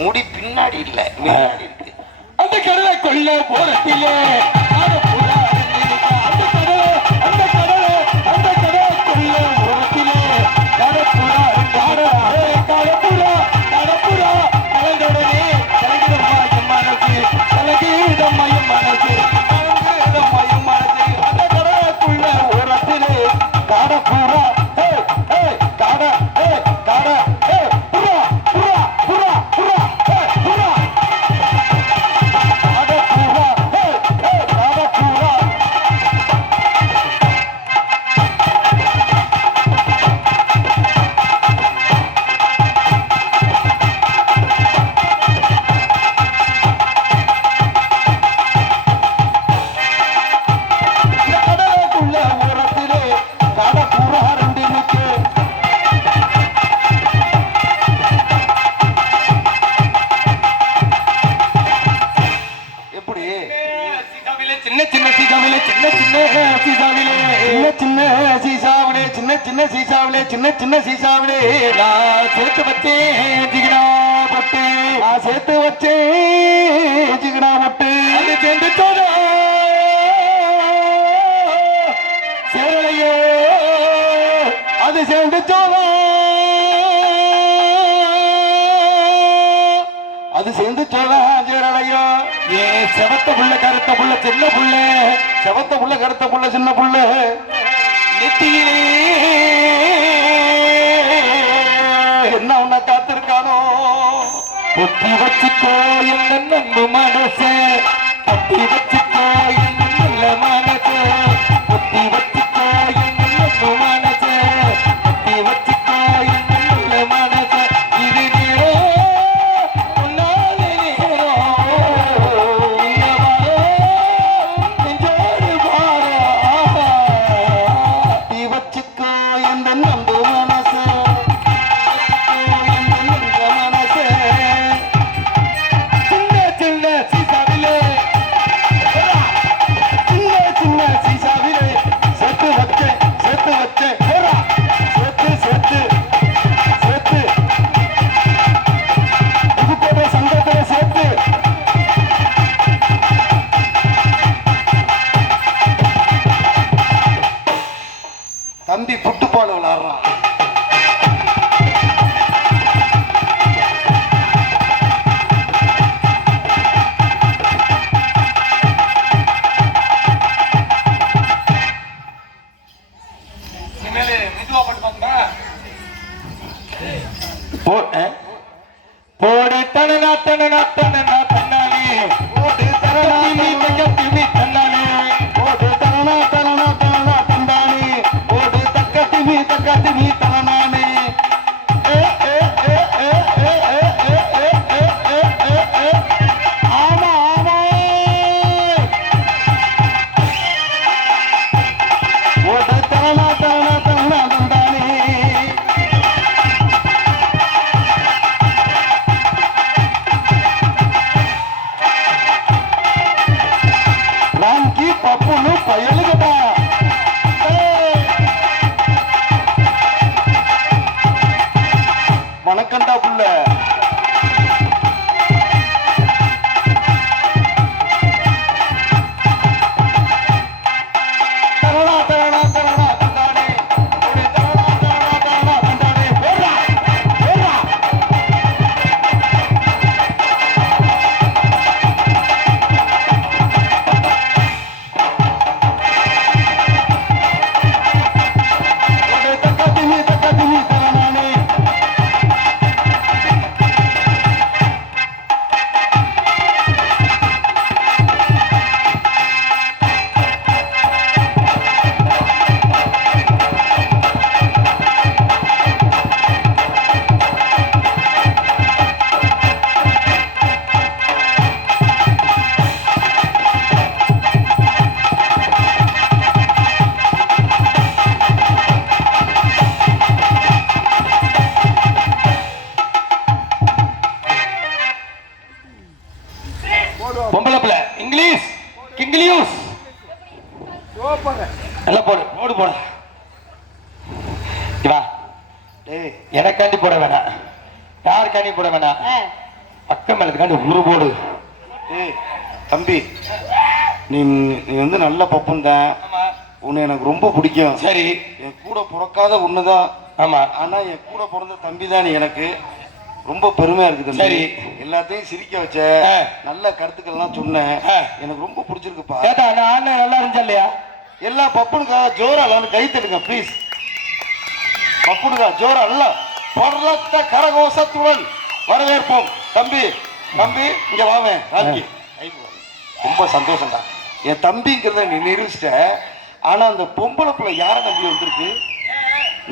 முடி பின்னாடி இல்ல முன்னாடி இருக்கு. அந்த கடலை கொள்ள போறதில்லை சின்ன சீசாவிலே நான் சேர்த்து வச்சேன் ஜிகினா பட்டு நான் சேர்த்து வச்சேன் ஜிகினா பட்டு அது சேர்ந்து தோட சேரலையோ அது சேர்ந்து தோட அது சேர்ந்து தோட சேரலையோ ஏ செவத்த புள்ள கருத்த புள்ள சின்ன புள்ள செவத்த புள்ள கருத்த புள்ள சின்ன புள்ள நெத்தியிலே என்ன உன்னை காத்திருக்கானோ பொத்தி வச்சுக்கோ என்ன நம்பு மனச பொத்தி வச்சுக்கோ என்ன நல்ல மனச பொத்தி வச்சுக்கோ என்ன நம்பு மனச பொத்தி வச்சுக்கோ என்ன நல்ல மனச இது நேரோ உன்னாலே நேரோ நெஞ்சோடு பாரோ பொத்தி வச்சுக்கோ என்ன நம்பு மனச தம்பி புட்டுப்பால் விளாடுறான். போடு தனனா தனனா தனனா தன்னாலே போடு தனனா தனனா தன்னாலே போடு தனனா தனனா தனனா தன்னாலே போடு தக்கத்திமி தக்கத்திமி தனனானே ஆமா ஆமா போடு தனனா தனனா தனனா தன்னாலே பப்புன்னு பயலுகடா வணக்கண்டா புள்ள தரணா தரணா தரணா தந்தானே ஒரு தரணா தரணா தரணா தந்தானே போடா போடா பொம்பளை பிள்ளை இங்கிலீஷ் கிங்கிலியூஸ் எல்லாம் போடு போடு போட எனக்காண்டி போட வேணாம் யாருக்காண்டி போட வேணாம் மொட்டை மேலதுக்காண்டி உரு போடு. ஏய் தம்பி, நீ நீ வந்து நல்ல பப்பன் தான். உன்னை எனக்கு ரொம்ப பிடிக்கும். சரி, என் கூட பிறக்காத ஒண்ணுதான். ஆமா, ஆனா என் கூட பிறந்த தம்பி தான் நீ. எனக்கு ரொம்ப பெருமையா இருக்குது. சரி, எல்லாத்தையும் சிரிக்க வச்ச, நல்ல கருத்துக்கள்லாம் சொன்னேன். எனக்கு ரொம்ப பிடிச்சிருக்குப்பா. கேட்டா நான் நல்லா இருந்துச்சா இல்லையா? எல்லா பப்பனுக்காக ஜோரா எல்லாரும் கை தட்டுங்க ப்ளீஸ். பப்புனுக்கா ஜோரா இல்ல பொருளத்த கரகோஷத்துடன் வரவேற்போம். தம்பி தம்பி இங்க வாவேன். ரொம்ப சந்தோஷம்டா. என் தம்பிங்கிறத நீ நிரூபிச்சிட்ட. ஆனா அந்த பொம்பளை பிள்ளை யாரை நம்பி வந்திருக்கு?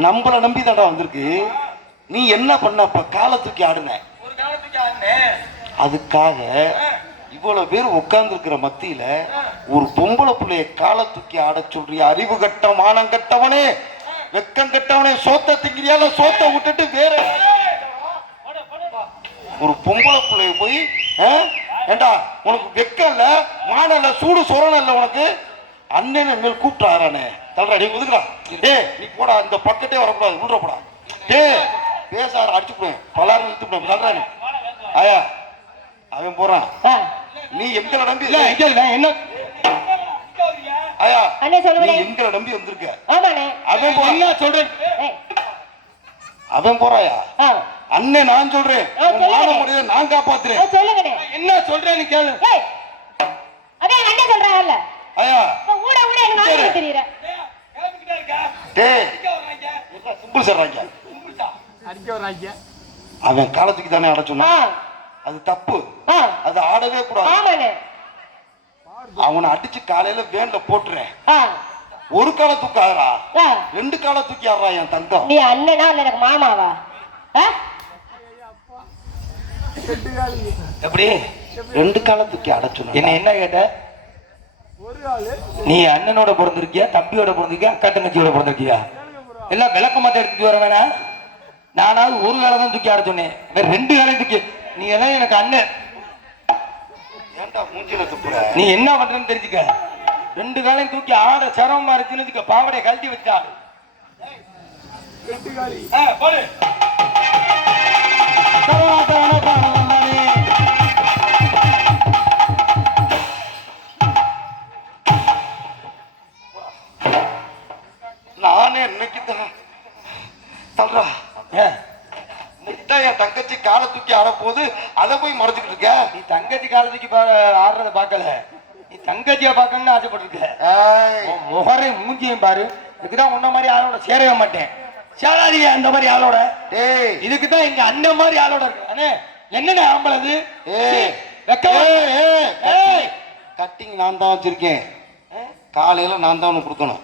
நம்மளை நம்பி தாண்டா வந்திருக்கு. நீ என்ன பண்ண? அப்ப காலை தூக்கி ஆடுன. அதுக்காக இவ்வளவு பேர் உட்கார்ந்து இருக்கிற மத்தியில ஒரு பொம்பளை பிள்ளைய காலை தூக்கி ஆட சொல்றிய? அறிவு கட்ட மானம் கட்டவனே, வெக்கம் கட்டவனே, சோத்த திங்கிறியால சோத்த விட்டுட்டு வேற ஒரு பொம்பளை பிள்ளைய போய் ஏண்டா உனக்கு வெக்கம் இல்ல, மானம் இல்ல, சூடு சொரணம் இல்ல உனக்கு? அண்ணன் என்ன கூப்பிட்டாரானே தல்றா நீ ஒதுக்குறா. ஏ நீ போடா, இந்த பக்கத்தே வரக்கூடாது, உள்ள போடா. ஏ பேசார அடிச்சு போடுவேன், பலாரம் இழுத்து போடுவேன். தல்றா நீ. ஆயா அவன் போறான், நீ எங்களை நம்பி என்ன ஆயா நீ எங்களை நம்பி வந்திருக்க. அவன் சொல்றேன், அவன் போறாயா? அண்ணன் நான் சொல்றேன், நான் காப்பாத்துறேன். என்ன சொல்றேன்னு கேளு. ஆயா அவன் காலத்துக்கு தானே ஆட சொன்னா? அது தப்பு, அது ஆடவே கூடாது. அவனை அடிச்சு காலையில வேன்ல போட்டுறேன். ஒரு கால தூக்கி ஆடுறா, ரெண்டு கால தூக்கி ஆடுறா என் தங்கம். நீ அண்ணனா இல்ல எனக்கு மாமாவா? எப்படி ரெண்டு கால தூக்கி ஆட சொன்ன? என்ன கேட்ட? நீ அண்ணனோட பிறந்திருக்கியா, தம்பியோட பிறந்திருக்கியா, அக்கா தங்கச்சியோட பிறந்திருக்கியா? எல்லாம் விளக்க மாத்த எடுத்துட்டு வர வேணா. நானாவது ஒரு காலம் தான் தூக்கி ஆட சொன்னேன், ரெண்டு காலையும் தூக்கி. நீ எல்லாம் எனக்கு அண்ணன். ஏன்டா மூஞ்சில துப்புற? நீ என்ன பண்றன்னு தெரிஞ்சுக்க. ரெண்டு காலையும் தூக்கி ஆட சிரமமா இருக்குன்னு பாவடைய கழட்டி வச்சாடு. நானே இன்னைக்கு தான் சொல்றா. என் தங்கச்சி காலை தூக்கி ஆட போது அதை போய் மறைச்சிட்டு இருக்க. நீ தங்கச்சி காலத்துக்கு ஆடுறத பாக்கல, நீ தங்கச்சிய பாக்கணும்னு ஆசைப்பட்டிருக்க. முகரை மூஞ்சியும் பாரு. இதுக்குதான் உன்ன மாதிரி ஆளோட சேரவே மாட்டேன். சேராதீங்க அந்த மாதிரி ஆளோட. இதுக்குதான் எங்க அண்ணன் மாதிரி ஆளோட இருக்கு. என்னென்ன ஆம்பளது? கட்டிங் நான் தான் வச்சிருக்கேன். காலையில நான் தான் கொடுக்கணும்.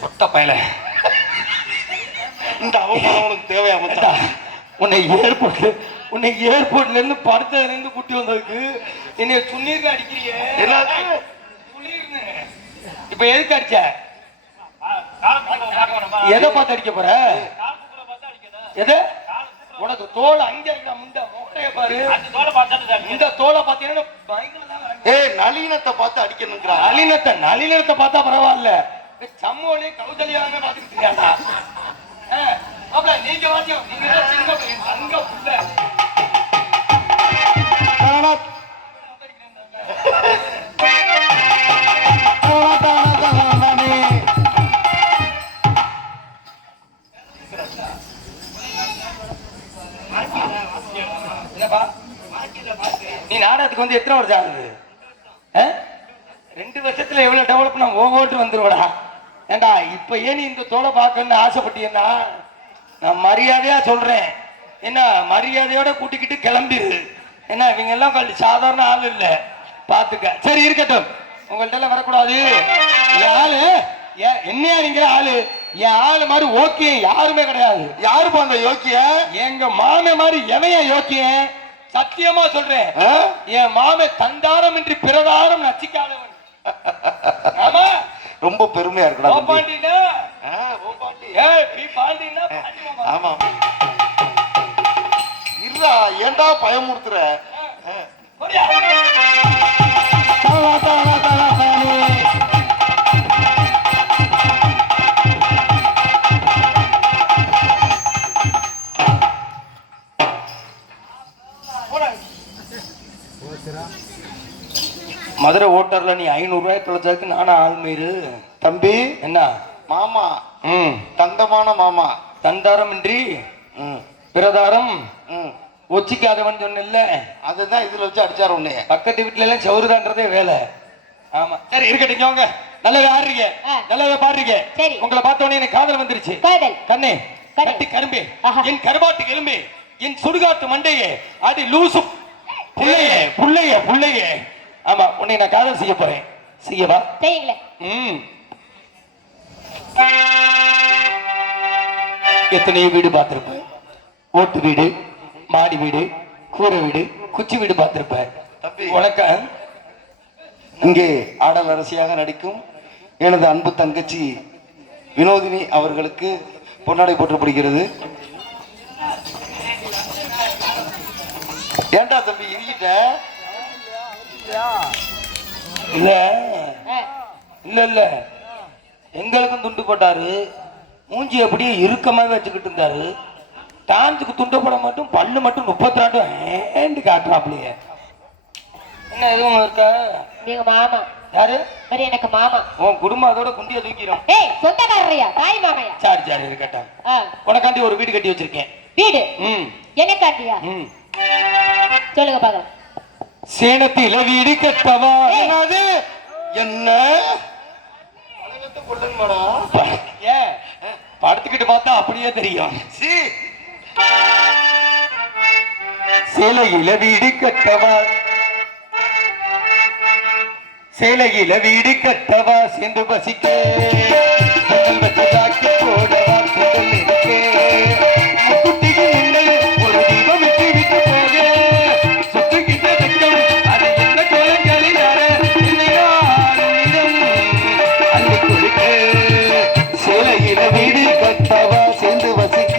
சொட்ட பயல இந்த அவமானம் தேவையா மச்சான்? உன்னை ஏர்போர்ட்ல இருந்து படுத்ததுல இருந்து குட்டி வந்ததுக்கு என்னைய சுண்ணீருக்கு அடிக்கிறிய? இப்ப எதுக்கு அடிச்ச? எதை பார்த்து அடிக்க போற? எது? உனக்கு தோல் அங்க இருக்க முண்ட மோட்டைய பாரு. இந்த தோலை பார்த்தீங்கன்னா நளினத்தை பார்த்து அடிக்கணுங்கிறா. நளினத்தை பார்த்தா பரவாயில்ல, சம்மோலே கௌதலியாவே பார்த்துக்கிட்டியாடா. நீங்க வாத்தியம், நீங்க அங்க புள்ள நீ நாடகத்துக்கு வந்து எத்தனை வருஷம் ஆகுது? 2 வருஷத்துல எவ்வளவு டெவலப் நான் ஓட்டு வந்துருவடா. ஏண்டா இப்ப ஏன் இந்த தோலை பார்க்கணும்னு ஆசைப்பட்டீங்கன்னா நான் மரியாதையா சொல்றேன். என்ன மரியாதையோட கூட்டிக்கிட்டு கிளம்பிடு. என்ன இவங்க எல்லாம் சாதாரண ஆள் இல்ல, பாத்துக்க. சரி இருக்கட்டும், உங்கள்ட்ட எல்லாம் வரக்கூடாது. என் ஆளு என்னையா நீங்க ஆளு? என் ஆளு மாதிரி ஓகே யாருமே கிடையாது. யாருப்பா அந்த யோக்கிய? எங்க மாமே மாதிரி எவையா யோக்கிய? சத்தியமா சொல்றேன், என் மாமே தந்தாரம் இன்றி பிரதாரம் நச்சிக்காதவன். ரொம்ப பெருமையா இருக்கா? ஆமா, இருடா, ஏண்டா பயமுறுத்துற? மதுரை ஓட்டர்ல நீ 500 ரூபாய் தொலைச்சதுக்கு நானும் ஆள்மீரு. தம்பி என்ன மாமா ம் தங்கமான மாமா. தந்தாரம் இன்றி ம் பிரதாரம் ம் ஒச்சிக்காதவன் சொன்ன. அதுதான் இதுல வச்சு அடிச்சாரு உன்னைய. பக்கத்து வீட்டுல எல்லாம் சவுறுதான்றதே வேலை. ஆமா சரி இருக்கட்டும். இங்க வாங்க. நல்லாவே ஆடுறீங்க, நல்லாவே பாடுறீங்க. சரி. உங்களை பார்த்த உடனே எனக்கு காதல் வந்துருச்சு. காதல் கண்ணே கண்ணே. கட்டி கரும்பே, ஆஹா. என் கருவாட்டு எலும்பே, என் சுடுகாட்டு மண்டையே, அடி லூசு புள்ளையே புள்ளையே புள்ளையே. ஆமா உன்னை நான் காதல் செய்ய போறேன். செய்யவா? செய்யுங்களே. ம். எத்தனையோ வீடு பார்த்திருப்பேன். ஓட்டு வீடு, மாடி வீடு, கூரை வீடு, குச்சி வீடு பார்த்திருப்பேன். தம்பி உனக்கு இங்கே ஆடல் அரசியாக நடிக்கும் எனது அன்பு தங்கச்சி வினோதினி அவர்களுக்கு பொன்னாடை போற்றப்படுகிறது. ஏண்டா தம்பி இருக்கிட்ட? இல்ல இல்ல இல்ல எங்களுக்கும் துண்டு போட்டாரு. மூஞ்சி அப்படியே இறுக்கமாவே வச்சுக்கிட்டு இருந்தாரு. டான்ஸுக்கு துண்டு போட மட்டும் பல்லு மட்டும் 32 ஹேண்டு காட்டுறாப்லையே. என்ன எதுவும் இருக்கா? நீங்க மாமா. யாரு? சரி எனக்கு மாமா. உன் குடும்பம் அதோட குண்டிய தூக்கிறோம். ஏய் சொந்தக்காரரையா? தாய் மாமையா? சரி சரி இருக்கட்டும். உனக்காண்டி ஒரு வீடு கட்டி வச்சிருக்கேன். வீடு? ம் எனக்காண்டியா? ம். சொல்லுங்க பாக்கலாம். சேனத்தில வீடு கட்டவா? என்னது? என்ன ஏன் படுத்துக்கிட்டு பார்த்தா அப்படியே தெரியும். சேலையில வீடு கட்டவா, சேலையில வீடு கட்டவா, சேர்ந்து பசிக்க போடவா, குட்டிக்கு ஒரு தீபம் விட்டு விட்டு போக சுற்றுகின்ற வெட்கம் அது என்ன கோலங்களில் அள்ளி கொடுக்க. சேலையில வீடு கட்டவா, சேர்ந்து வசிக்க.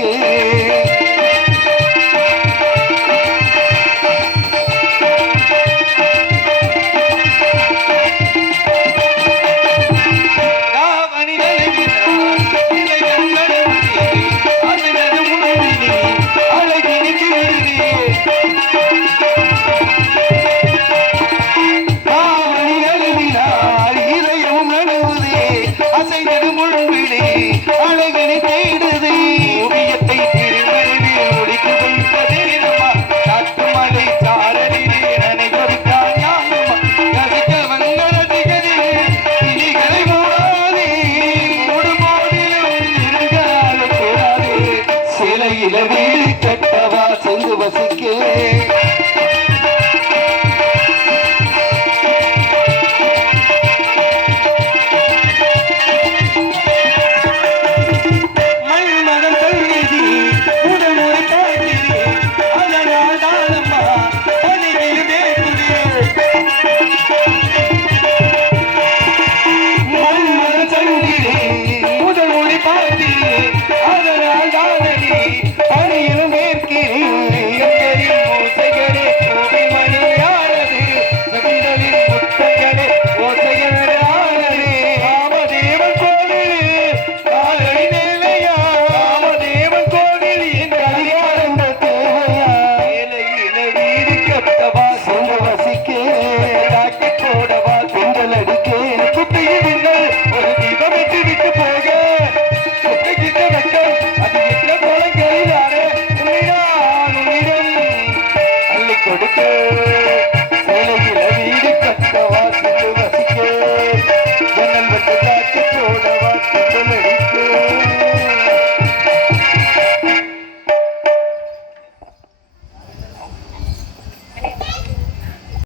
வீடு கட்டவா, சேர்ந்து வசிக்க.